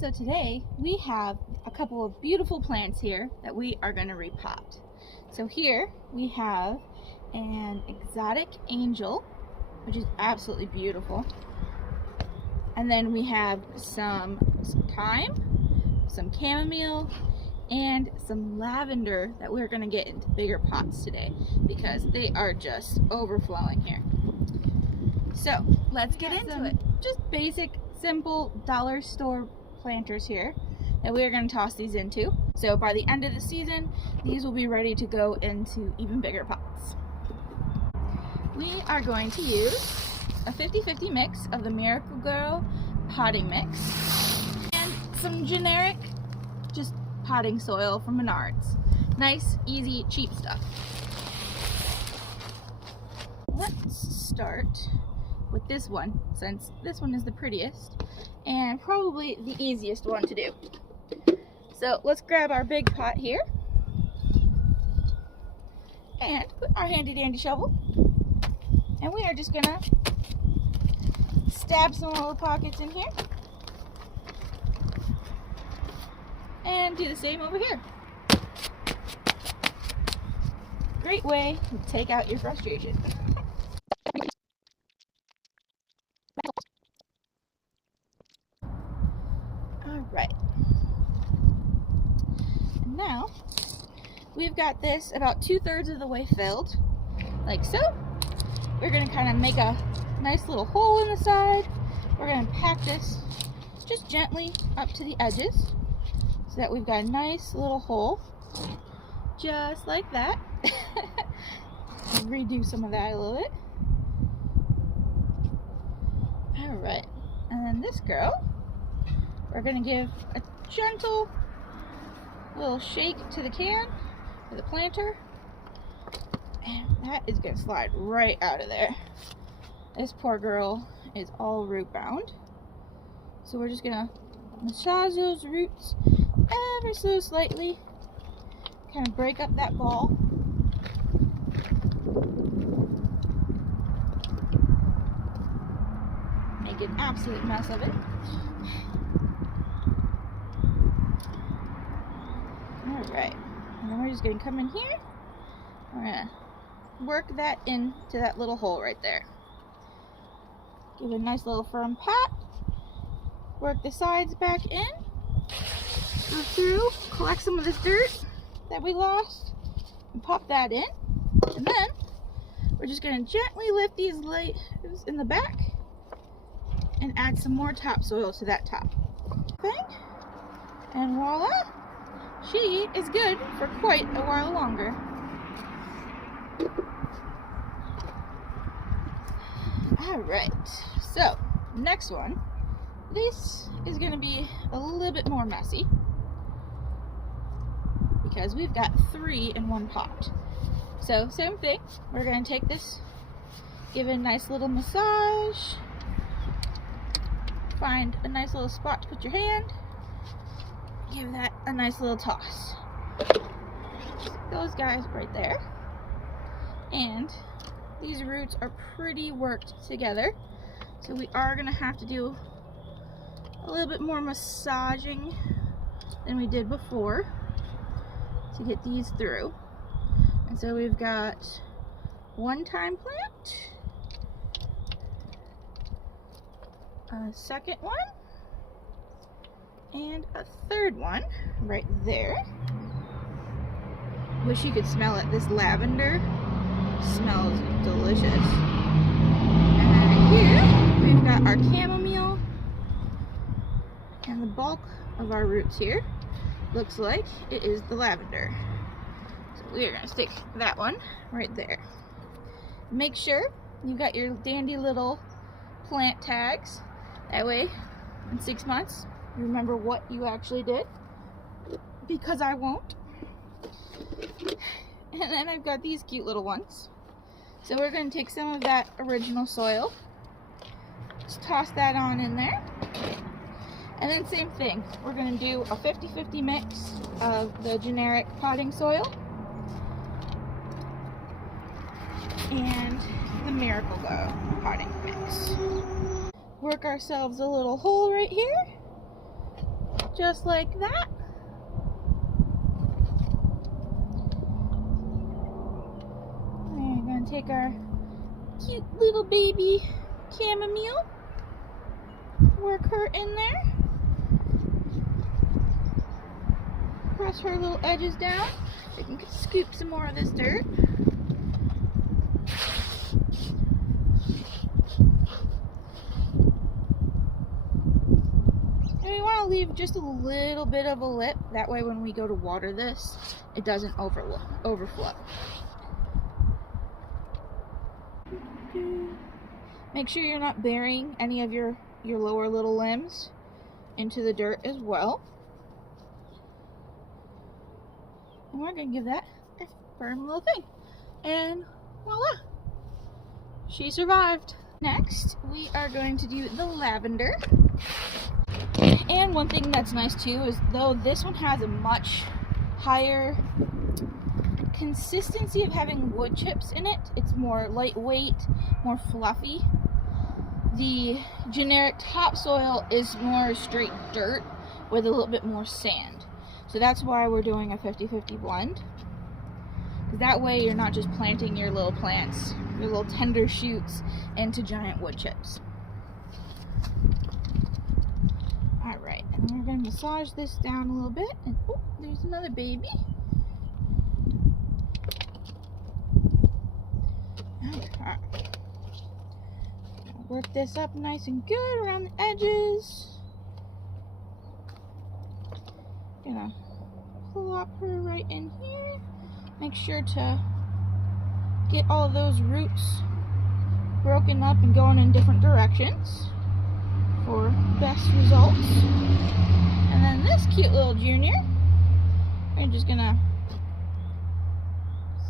So today we have a couple of beautiful plants here that we are going to repot. So here we have an exotic angel, which is absolutely beautiful. And then we have some thyme, some chamomile, and some lavender that we're going to get into bigger pots today because they are just overflowing here. So let's get into it. Just basic, simple dollar store planters here that we are going to toss these into. So by the end of the season, these will be ready to go into even bigger pots. We are going to use a 50-50 mix of the Miracle-Gro potting mix and some generic just potting soil from Menards. Nice, easy, cheap stuff. Let's start with this one, since this one is the prettiest and probably the easiest one to do. So let's grab our big pot here and put our handy dandy shovel, and we are just gonna stab some little pockets in here and do the same over here. Great way to take out your frustration. Alright, now we've got this about 2/3 of the way filled, like so. We're going to kind of make a nice little hole in the side. We're going to pack this just gently up to the edges so that we've got a nice little hole, just like that. Redo some of that a little bit. Alright, and then this girl, we're going to give a gentle little shake to the can with the planter, and that is going to slide right out of there. This poor girl is all root bound, so we're just going to massage those roots ever so slightly, kind of break up that ball. Make an absolute mess of it. Alright, and then we're just going to come in here. We're going to work that into that little hole right there. Give it a nice little firm pat. Work the sides back in. Go through, collect some of this dirt that we lost, and pop that in. And then we're just going to gently lift these layers in the back and add some more topsoil to that top thing. And voila! She is good for quite a while longer. Alright, so next one. This is going to be a little bit more messy because we've got 3 in one pot. So same thing, we're going to take this, give it a nice little massage, find a nice little spot to put your hand, give that a nice little toss. Those guys right there. And these roots are pretty worked together, so we are going to have to do a little bit more massaging than we did before to get these through. And so we've got one thyme plant, a second one, and a third one right there. Wish you could smell it. This lavender smells delicious. And here we've got our chamomile, and the bulk of our roots here looks like it is the lavender. So we are going to stick that one right there. Make sure you've got your dandy little plant tags. That way in 6 months you remember what you actually did, because I won't. And then I've got these cute little ones. So we're going to take some of that original soil, just toss that on in there. And then same thing, we're going to do a 50-50 mix of the generic potting soil and the Miracle-Gro potting mix. Work ourselves a little hole right here. just like that. We're going to take our cute little baby chamomile, work her in there, press her little edges down. We can scoop some more of this dirt. And we want to leave just a little bit of a lip, that way when we go to water this, it doesn't overflow. Make sure you're not burying any of your lower little limbs into the dirt as well. And we're going to give that a firm little thing. And voila! She survived. Next, we are going to do the lavender. And one thing that's nice too is though this one has a much higher consistency of having wood chips in it, it's more lightweight, more fluffy. The generic topsoil is more straight dirt with a little bit more sand. So that's why we're doing a 50-50 blend. That way you're not just planting your little plants, your little tender shoots into giant wood chips. Alright, and then we're going to massage this down a little bit. And oh, there's another baby. Okay. Work this up nice and good around the edges. Gonna plop her right in here. Make sure to get all of those roots broken up and going in different directions for best results. And then this cute little junior, we're just gonna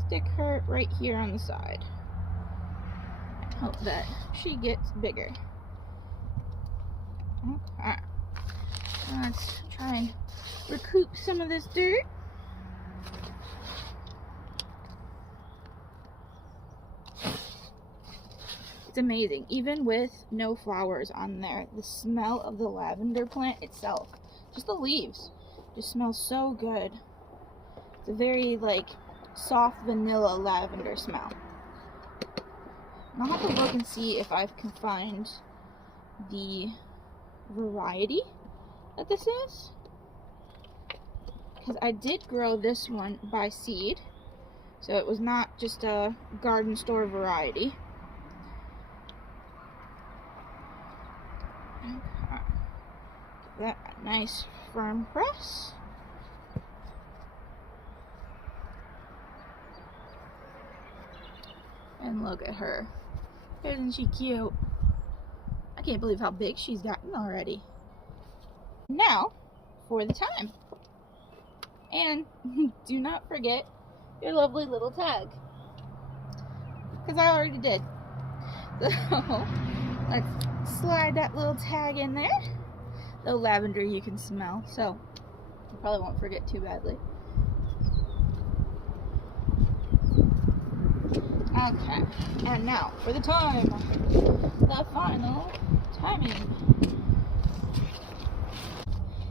stick her right here on the side. Hope that she gets bigger. Okay. Let's try and recoup some of this dirt. It's amazing, even with no flowers on there, the smell of the lavender plant itself, just the leaves, just smells so good. It's a very like soft vanilla lavender smell. I'll have to look and see if I can find the variety that this is, because I did grow this one by seed, so it was not just a garden store variety. Okay. Give that a nice firm press. And look at her. Isn't she cute? I can't believe how big she's gotten already. Now, for the time. And do not forget your lovely little tag. Because I already did. So, let's slide that little tag in there. The lavender you can smell, so you probably won't forget too badly. Okay, and now for the time, the final timing.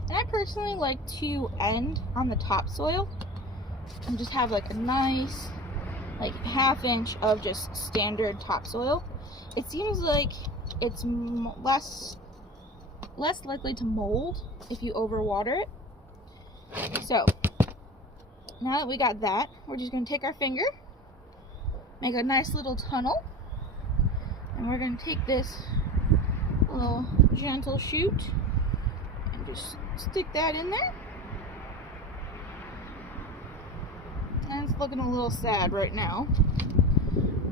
And I personally like to end on the topsoil and just have like a nice, like ½ inch of just standard topsoil. It seems like it's less likely to mold if you overwater it. So now that we got that, we're just going to take our finger, make a nice little tunnel, and we're going to take this little gentle shoot and just stick that in there. And it's looking a little sad right now,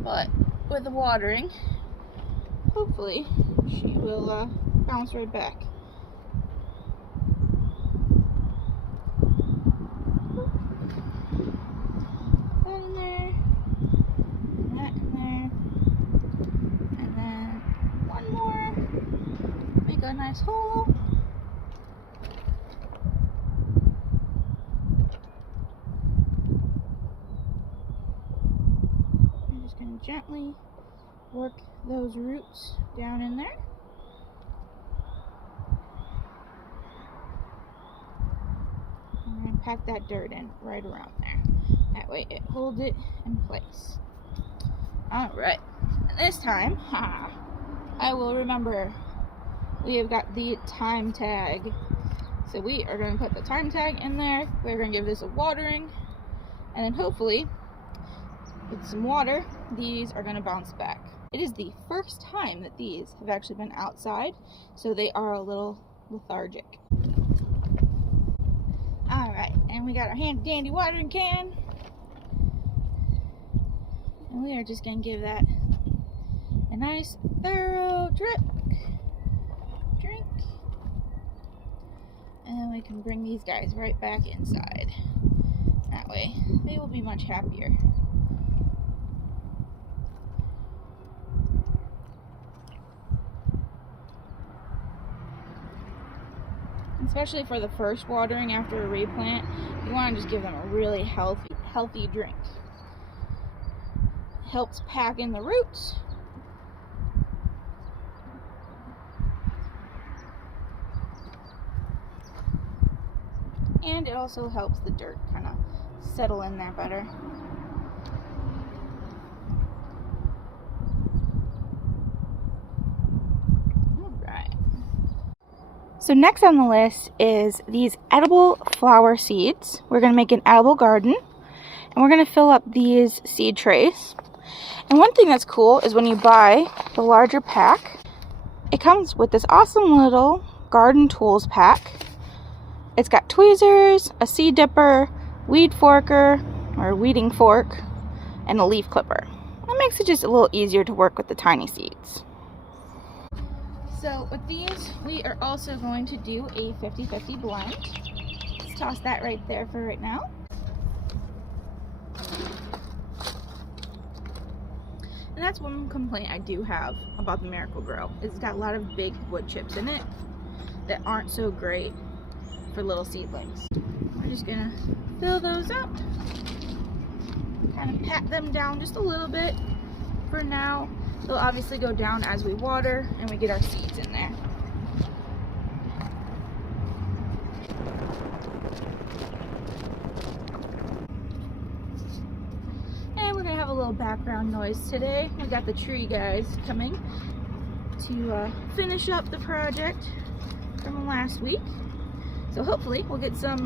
but with the watering, hopefully she will bounce right back. That in there, and that in there, and then one more. Make a nice hole. I'm just going to gently work those roots down in there. pack that dirt in right around there. That way it holds it in place. Alright, this time, I will remember we have got the time tag. So we are going to put the time tag in there. We're going to give this a watering. And then hopefully, with some water, these are going to bounce back. It is the first time that these have actually been outside, so they are a little lethargic. Alright, and we got our handy dandy watering can. And we are just going to give that a nice thorough drink. And then we can bring these guys right back inside. That way, they will be much happier. Especially for the first watering after a replant, you want to just give them a really healthy drink. Helps pack in the roots. And it also helps the dirt kind of settle in there better. Alright. So next on the list is these edible flower seeds. We're going to make an edible garden. And we're going to fill up these seed trays. And one thing that's cool is when you buy the larger pack, it comes with this awesome little garden tools pack. It's got tweezers, a seed dipper, weed forker, or weeding fork, and a leaf clipper. That makes it just a little easier to work with the tiny seeds. So with these, we are also going to do a 50-50 blend. Let's toss that right there for right now. And that's one complaint I do have about the Miracle-Gro, is it's got a lot of big wood chips in it that aren't so great for little seedlings. We're just gonna fill those up, kind of pat them down just a little bit for now. They'll obviously go down as we water and we get our seeds in there. And we're gonna have a little background noise today. We got the tree guys coming to finish up the project from last week. So hopefully we'll get some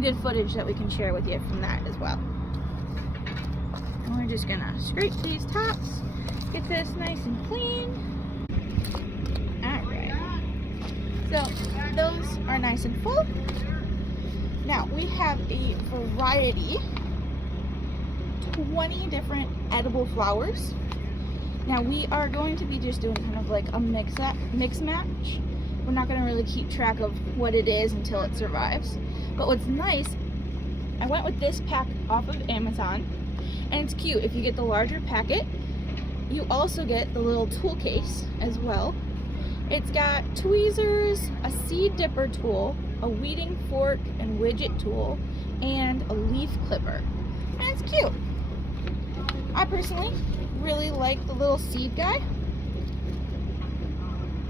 good footage that we can share with you from that as well. And we're just gonna scrape these tops, get this nice and clean. Alright. So those are nice and full. Now we have a variety, 20 different edible flowers. Now we are going to be just doing kind of like a mix match. We're not going to really keep track of what it is until it survives. But what's nice, I went with this pack off of Amazon, and it's cute. If you get the larger packet, you also get the little tool case as well. It's got tweezers, a seed dipper tool, a weeding fork and widget tool, and a leaf clipper. And it's cute. I personally really like the little seed guy.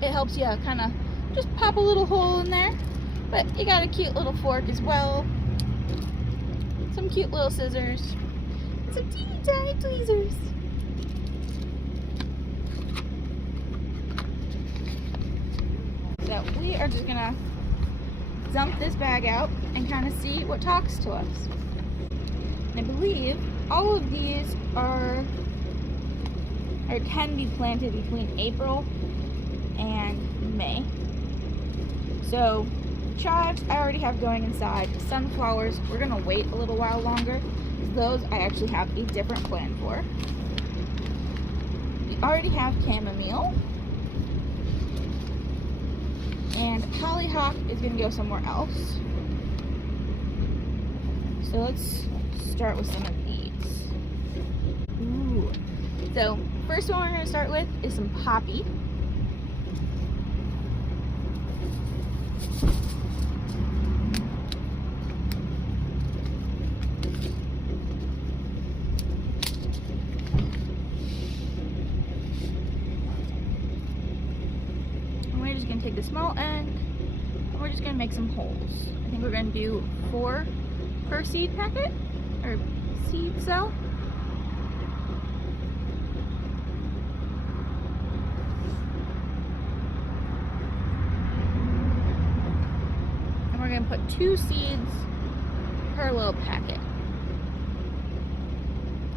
It helps you kind of just pop a little hole in there, but you got a cute little fork as well, some cute little scissors, and some teeny tiny tweezers. So we are just gonna dump this bag out and kind of see what talks to us. And I believe all of these are or can be planted between April and May. So chives I already have going inside. Sunflowers, we're gonna wait a little while longer because those I actually have a different plan for. We already have chamomile, and hollyhock is gonna go somewhere else. So let's start with some of these. Ooh. So first one we're gonna start with is some poppy. Take the small end, and we're we're just gonna make some holes. I think we're gonna do 4 per seed packet, or seed cell. And we're gonna put 2 seeds per little packet.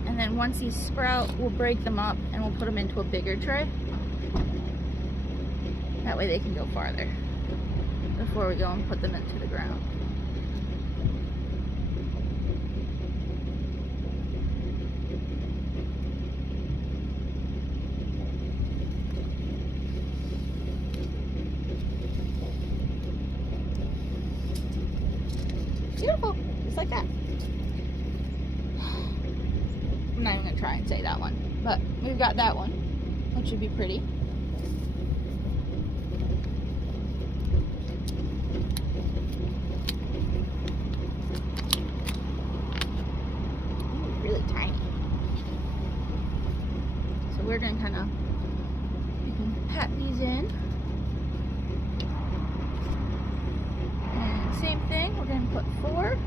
And then once these sprout, we'll break them up and we'll put them into a bigger tray. That way they can go farther before we go and put them into the ground. Beautiful, just like that. I'm not even gonna try and say that one, but we've got that one, which should be pretty. Ooh, really tiny. So we're gonna kind of, you can pat these in. And same thing, we're gonna put 4.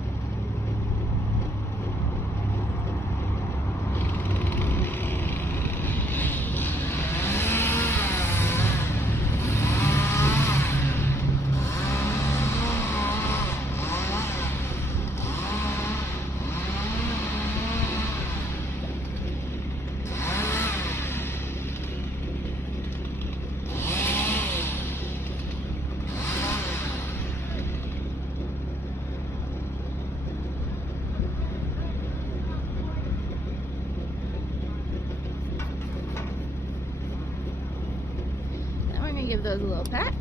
Give those a little pat.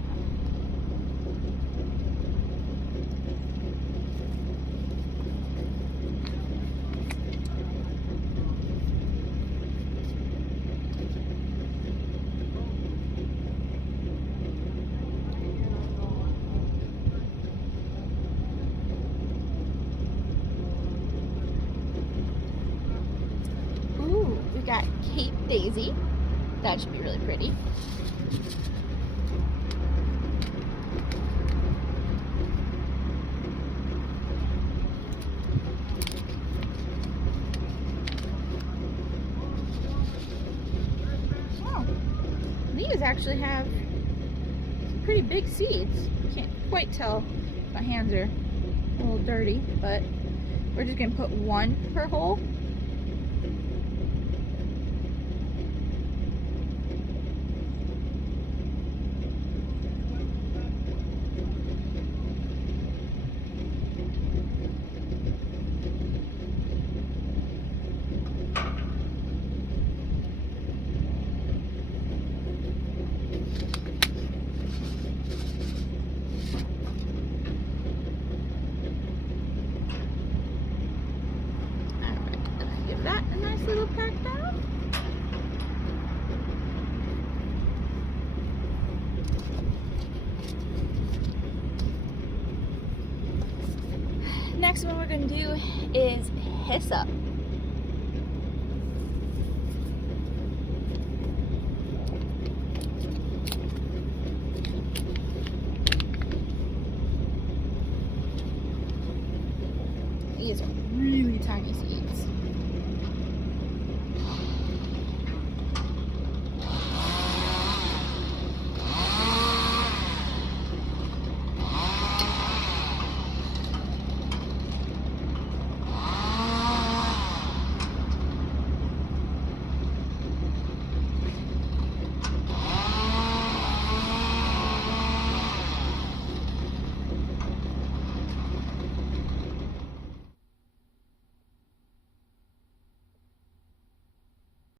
Ooh, we got Cape Daisy. That should be really pretty. These actually have some pretty big seeds. Can't quite tell. My hands are a little dirty, but we're just gonna put 1 per hole. That a nice little pack down. Next one we're going to do is hyssop. These are really tiny seeds.